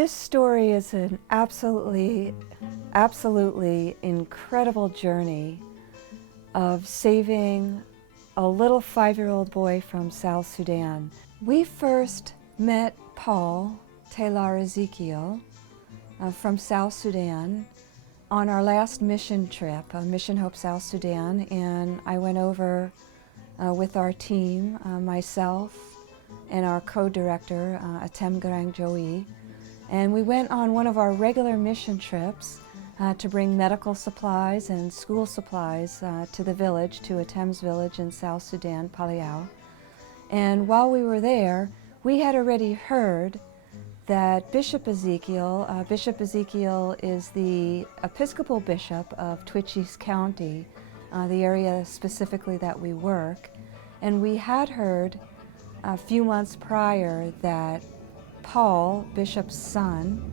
This story is an absolutely incredible journey of saving a little 5-year-old boy from South Sudan. We first met Paul Telaar Ezekiel from South Sudan on our last mission trip, Mission HOPE South Sudan, and I went over with our team, myself and our co-director, Atem Garang Juowei, and we went on one of our regular mission trips to bring medical supplies and school supplies to the village, to Atem's village in South Sudan, Paliao. And while we were there, we had already heard that Bishop Ezekiel is the Episcopal Bishop of Twichis County, the area specifically that we work. And we had heard a few months prior that Paul, Bishop's son,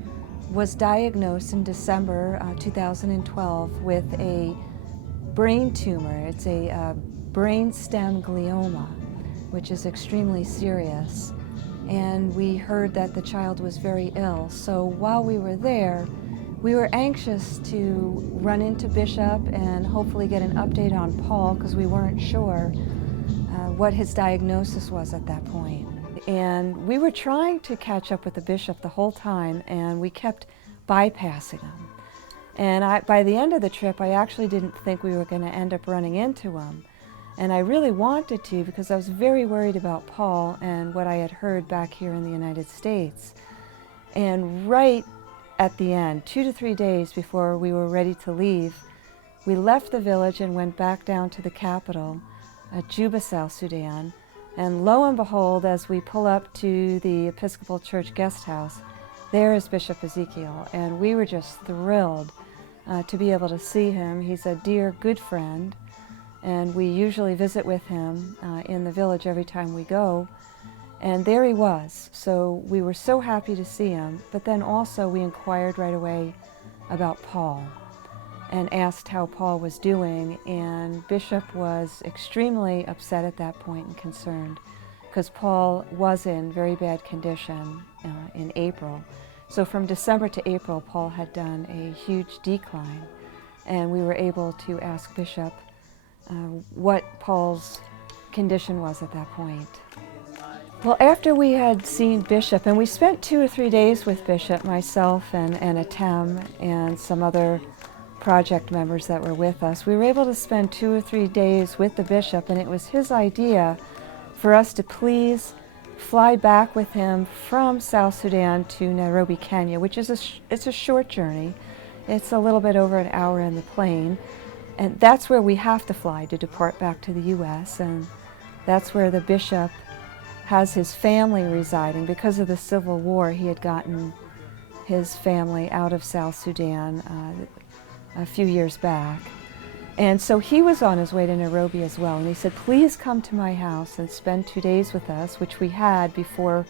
was diagnosed in December 2012 with a brain tumor. It's a brainstem glioma, which is extremely serious. And we heard that the child was very ill. So while we were there, we were anxious to run into Bishop and hopefully get an update on Paul, because we weren't sure what his diagnosis was at that point. And we were trying to catch up with the bishop the whole time, and we kept bypassing him. And by the end of the trip, I actually didn't think we were going to end up running into him. And I really wanted to, because I was very worried about Paul and what I had heard back here in the United States. And right at the end, 2 to 3 days before we were ready to leave, we left the village and went back down to the capital, Juba, South Sudan. And lo and behold, as we pull up to the Episcopal Church guest house, there is Bishop Ezekiel. And we were just thrilled to be able to see him. He's a dear, good friend. And we usually visit with him in the village every time we go. And there he was. So we were so happy to see him. But then also we inquired right away about Paul and asked how Paul was doing. And Bishop was extremely upset at that point and concerned, because Paul was in very bad condition in April. So from December to April, Paul had done a huge decline. And we were able to ask Bishop what Paul's condition was at that point. Well, after we had seen Bishop, and we spent 2 or 3 days with Bishop, myself and Atem and some other project members that were with us, we were able to spend 2 or 3 days with the Bishop, and it was his idea for us to please fly back with him from South Sudan to Nairobi, Kenya, which is it's a short journey. It's a little bit over an hour in the plane. And that's where we have to fly to depart back to the U.S., and that's where the bishop has his family residing. Because of the civil war, he had gotten his family out of South Sudan a few years back. And so he was on his way to Nairobi as well, and he said, please come to my house and spend 2 days with us, which we had before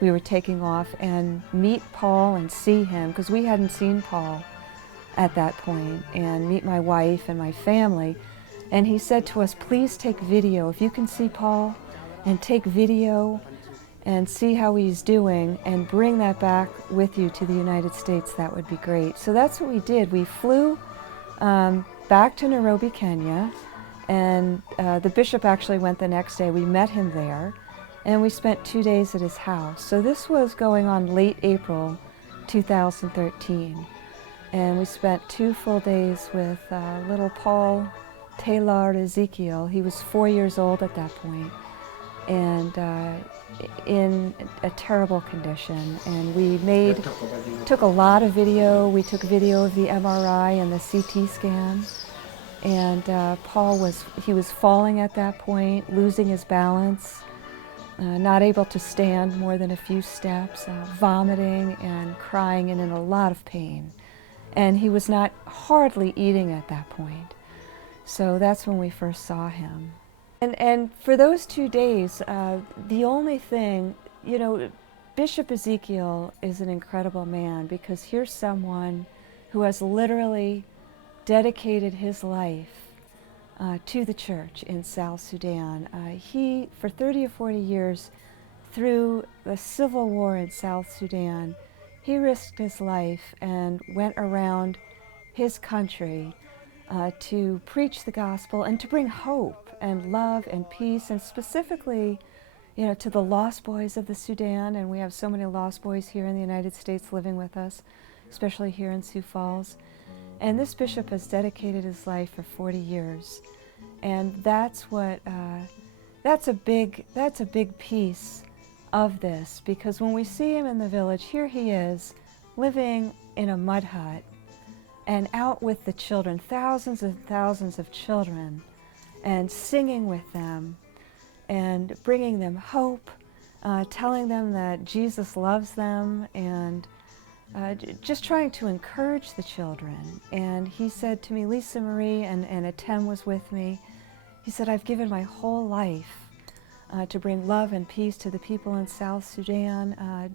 we were taking off, and meet Paul and see him, because we hadn't seen Paul at that point, and meet my wife and my family. And he said to us, please take video. If you can see Paul, and take video and see how he's doing, and bring that back with you to the United States, that would be great. So that's what we did. We flew back to Nairobi, Kenya, and the bishop actually went the next day. We met him there, and we spent 2 days at his house. So this was going on late April 2013. And we spent 2 full days with little Paul Telaar Ezekiel. He was 4 years old at that point, and in a terrible condition. And we took a lot of video. We took video of the MRI and the CT scan. And Paul was falling at that point, losing his balance, not able to stand more than a few steps, vomiting and crying, and in a lot of pain. And he was not hardly eating at that point. So that's when we first saw him. And for those 2 days, the only thing, Bishop Ezekiel is an incredible man, because here's someone who has literally dedicated his life to the church in South Sudan. He, for 30 or 40 years, through the civil war in South Sudan, He risked his life and went around his country to preach the gospel and to bring hope and love and peace, and specifically, you know, to the lost boys of the Sudan. And we have so many lost boys here in the United States living with us, especially here in Sioux Falls. And this bishop has dedicated his life for 40 years. And that's what, that's a big piece of this, because when we see him in the village, here he is living in a mud hut and out with the children, thousands and thousands of children, and singing with them and bringing them hope, telling them that Jesus loves them, and just trying to encourage the children. And he said to me, lisamarie, and Atem was with me, he said, I've given my whole life to bring love and peace to the people in South Sudan,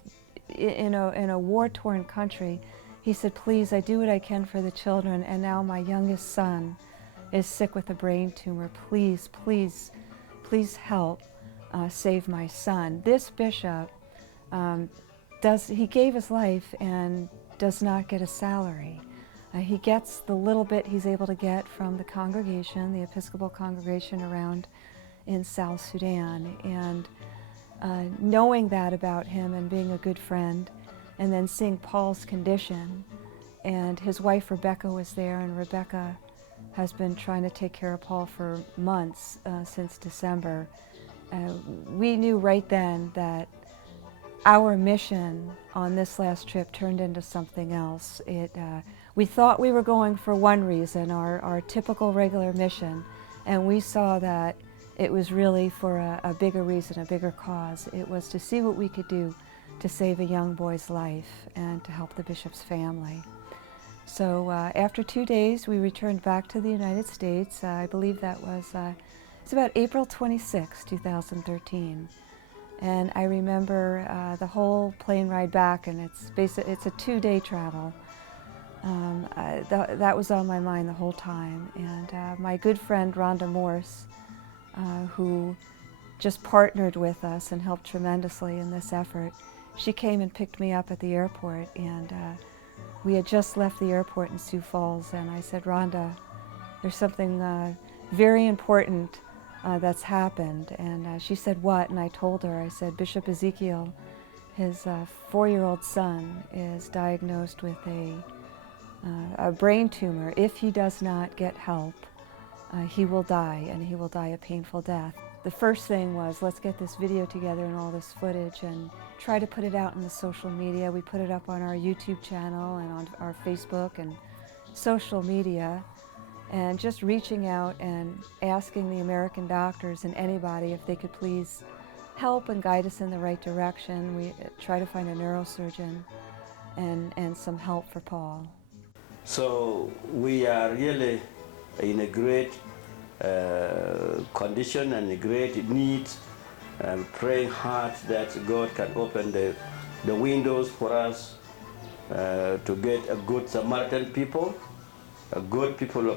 in a war-torn country. He said, please, I do what I can for the children, and now my youngest son is sick with a brain tumor. Please, please, please help save my son. This bishop, he gave his life and does not get a salary. He gets the little bit he's able to get from the congregation, the Episcopal congregation around in South Sudan. And knowing that about him and being a good friend, and then seeing Paul's condition, and his wife Rebecca was there, and Rebecca has been trying to take care of Paul for months, since December. We knew right then that our mission on this last trip turned into something else. We thought we were going for one reason, our typical regular mission, and we saw that it was really for a bigger reason, a bigger cause. It was to see what we could do to save a young boy's life and to help the bishop's family. So after 2 days, we returned back to the United States. I believe that was it's about April 26, 2013. And I remember the whole plane ride back, and it's a 2-day travel. That was on my mind the whole time. And my good friend Rhonda Morse, who just partnered with us and helped tremendously in this effort, she came and picked me up at the airport, and we had just left the airport in Sioux Falls, and I said, Rhonda, there's something very important that's happened. And she said, what? And I told her, I said, Bishop Ezekiel, his 4-year-old son is diagnosed with a brain tumor. If he does not get help, he will die, and he will die a painful death. The first thing was, let's get this video together and all this footage and try to put it out in the social media. We put it up on our YouTube channel and on our Facebook and social media, and just reaching out and asking the American doctors and anybody if they could please help and guide us in the right direction. We try to find a neurosurgeon and some help for Paul. So we are really in a great condition and a great need, and praying hard that God can open the windows for us to get a good Samaritan people, a good people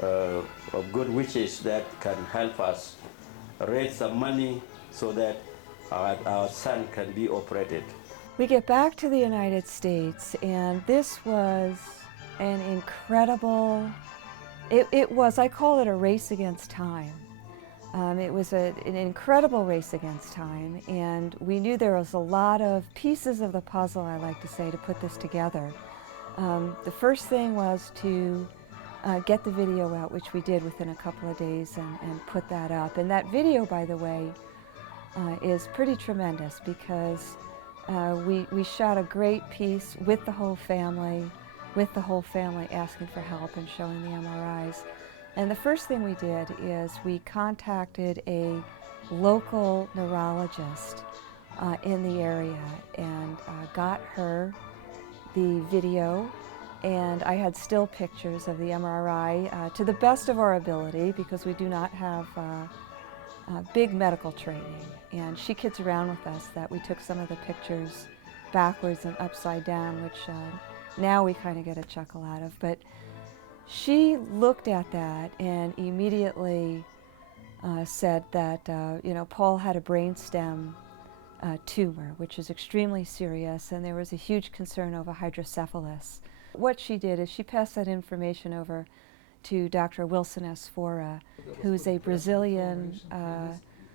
of good wishes that can help us raise some money so that our son can be operated. We get back to the United States, and this was an incredible, it was, I call it a race against time. It was an incredible race against time, and we knew there was a lot of pieces of the puzzle, I like to say, to put this together. The first thing was to get the video out, which we did within a couple of days, and put that up. And that video, by the way, is pretty tremendous, because we shot a great piece with the whole family asking for help and showing the MRIs. And the first thing we did is we contacted a local neurologist in the area and got her the video, and I had still pictures of the MRI to the best of our ability, because we do not have big medical training. And she kids around with us that we took some of the pictures backwards and upside down, which now we kind of get a chuckle out of. But she looked at that and immediately said that Paul had a brain stem tumor, which is extremely serious, and there was a huge concern over hydrocephalus. What she did is she passed that information over to Dr. Wilson Asfora, who's a Brazilian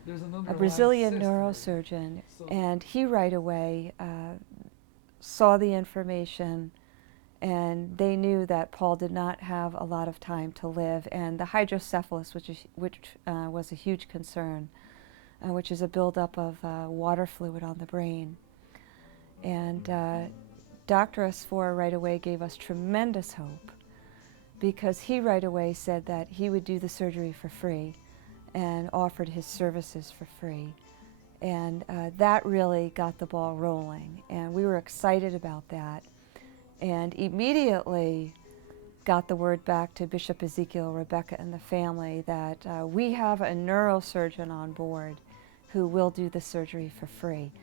neurosurgeon, and he right away saw the information, and they knew that Paul did not have a lot of time to live, and the hydrocephalus, which was a huge concern, which is a buildup of water fluid on the brain. And Dr. Asfora right away gave us tremendous hope, because he right away said that he would do the surgery for free and offered his services for free. And that really got the ball rolling, and we were excited about that, and immediately got the word back to Bishop Ezekiel, Rebecca, and the family that we have a neurosurgeon on board who will do the surgery for free.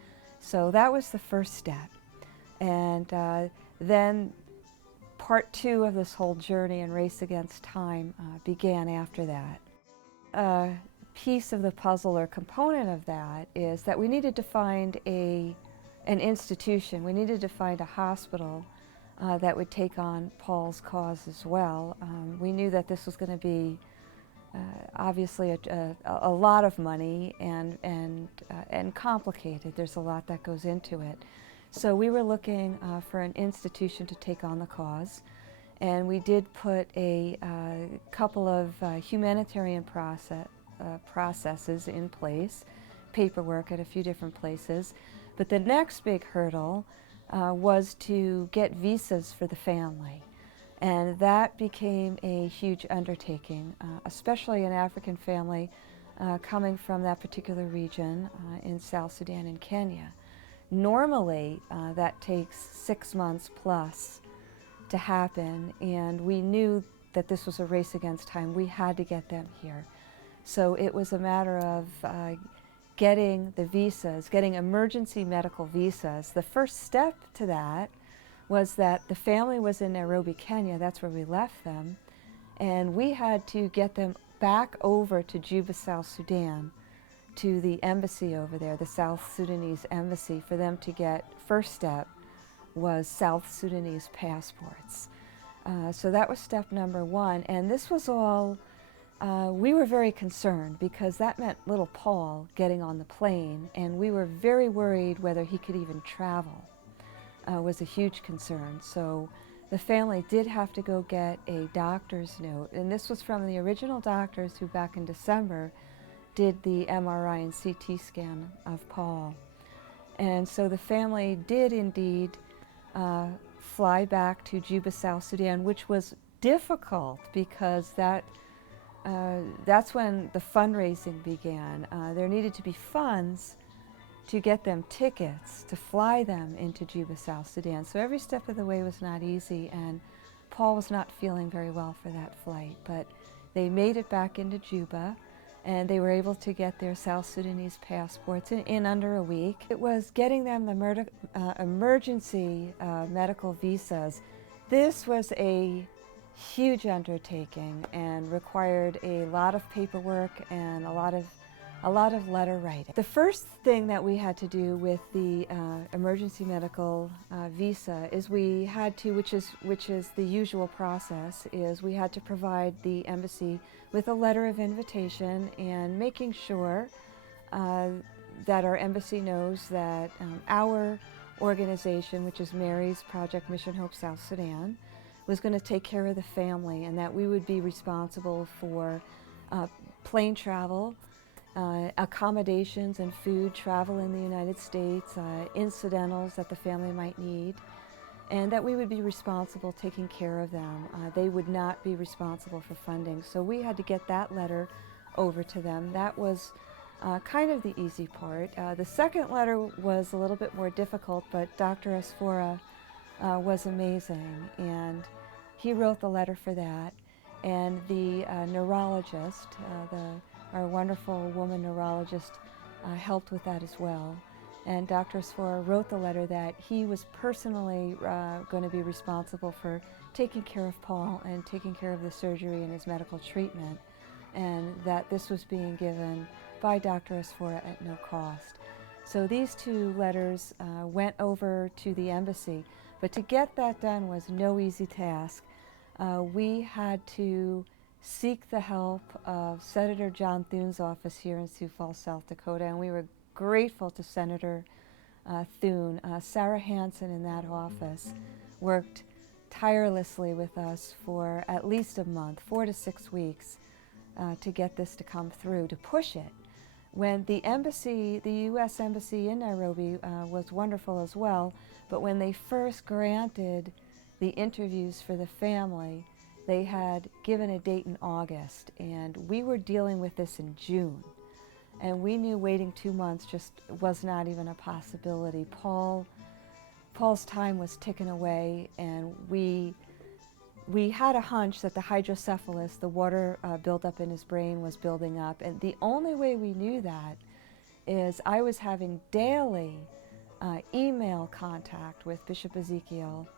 So that was the first step. And then part two of this whole journey and race against time began after that. A piece of the puzzle or component of that is that we needed to find an institution. We needed to find a hospital that would take on Paul's cause as well. We knew that this was going to be obviously a lot of money and complicated. There's a lot that goes into it. So we were looking for an institution to take on the cause, and we did put a couple of humanitarian processes in place, paperwork at a few different places. But the next big hurdle was to get visas for the family. And that became a huge undertaking, especially an African family coming from that particular region in South Sudan and Kenya. Normally, that takes 6 months plus to happen, and we knew that this was a race against time. We had to get them here. So it was a matter of getting the visas, getting emergency medical visas. The first step to that was that the family was in Nairobi, Kenya. That's where we left them. And we had to get them back over to Juba, South Sudan, to the embassy over there, the South Sudanese embassy, for them to get, first step was South Sudanese passports. So that was step number one. And this was all, we were very concerned because that meant little Paul getting on the plane, and we were very worried whether he could even travel. Was a huge concern. So the family did have to go get a doctor's note, and this was from the original doctors who back in December did the MRI and CT scan of Paul. And so the family did indeed fly back to Juba, South Sudan, which was difficult because that's when the fundraising began. There needed to be funds to get them tickets to fly them into Juba, South Sudan. So every step of the way was not easy, and Paul was not feeling very well for that flight. But they made it back into Juba, and they were able to get their South Sudanese passports in under a week. It was getting them the emergency medical visas. This was a huge undertaking and required a lot of paperwork and a lot of letter writing. The first thing that we had to do with the emergency medical visa is we had to, which is the usual process, is we had to provide the embassy with a letter of invitation and making sure that our embassy knows that our organization, which is Mary's Project Mission HOPE South Sudan, was going to take care of the family, and that we would be responsible for plane travel, accommodations and food, travel in the United States, incidentals that the family might need, and that we would be responsible taking care of them. They would not be responsible for funding. So we had to get that letter over to them. That was kind of the easy part. The second letter was a little bit more difficult, but Dr. Asfora was amazing, and he wrote the letter for that. And the neurologist, our wonderful woman neurologist, helped with that as well. And Dr. Asfora wrote the letter that he was personally going to be responsible for taking care of Paul and taking care of the surgery and his medical treatment, and that this was being given by Dr. Asfora at no cost. So these two letters went over to the embassy, but to get that done was no easy task. We had to seek the help of Senator John Thune's office here in Sioux Falls, South Dakota, and we were grateful to Senator Thune. Sarah Hansen in that office worked tirelessly with us for at least a month, 4 to 6 weeks, to get this to come through, to push it. When the embassy, the U.S. Embassy in Nairobi was wonderful as well, but when they first granted the interviews for the family, they had given a date in August, and we were dealing with this in June. And we knew waiting 2 months just was not even a possibility. Paul's time was ticking away, and we had a hunch that the hydrocephalus, the water buildup in his brain, was building up. And the only way we knew that is I was having daily email contact with Bishop Ezekiel,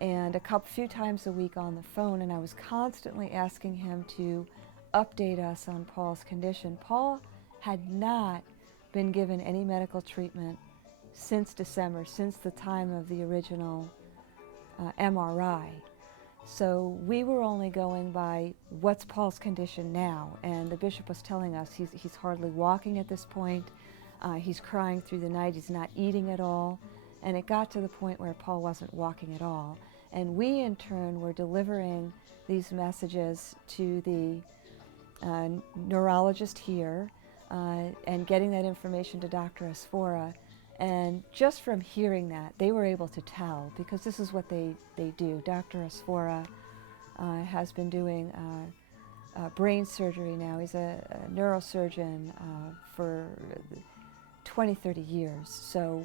and a few times a week on the phone, and I was constantly asking him to update us on Paul's condition. Paul had not been given any medical treatment since December, since the time of the original MRI. So we were only going by what's Paul's condition now, and the bishop was telling us he's hardly walking at this point, he's crying through the night, he's not eating at all, and it got to the point where Paul wasn't walking at all. And we in turn were delivering these messages to the neurologist here and getting that information to Dr. Asfora. And just from hearing that, they were able to tell, because this is what they do. Dr. Asfora has been doing brain surgery now. He's a neurosurgeon for 20, 30 years. So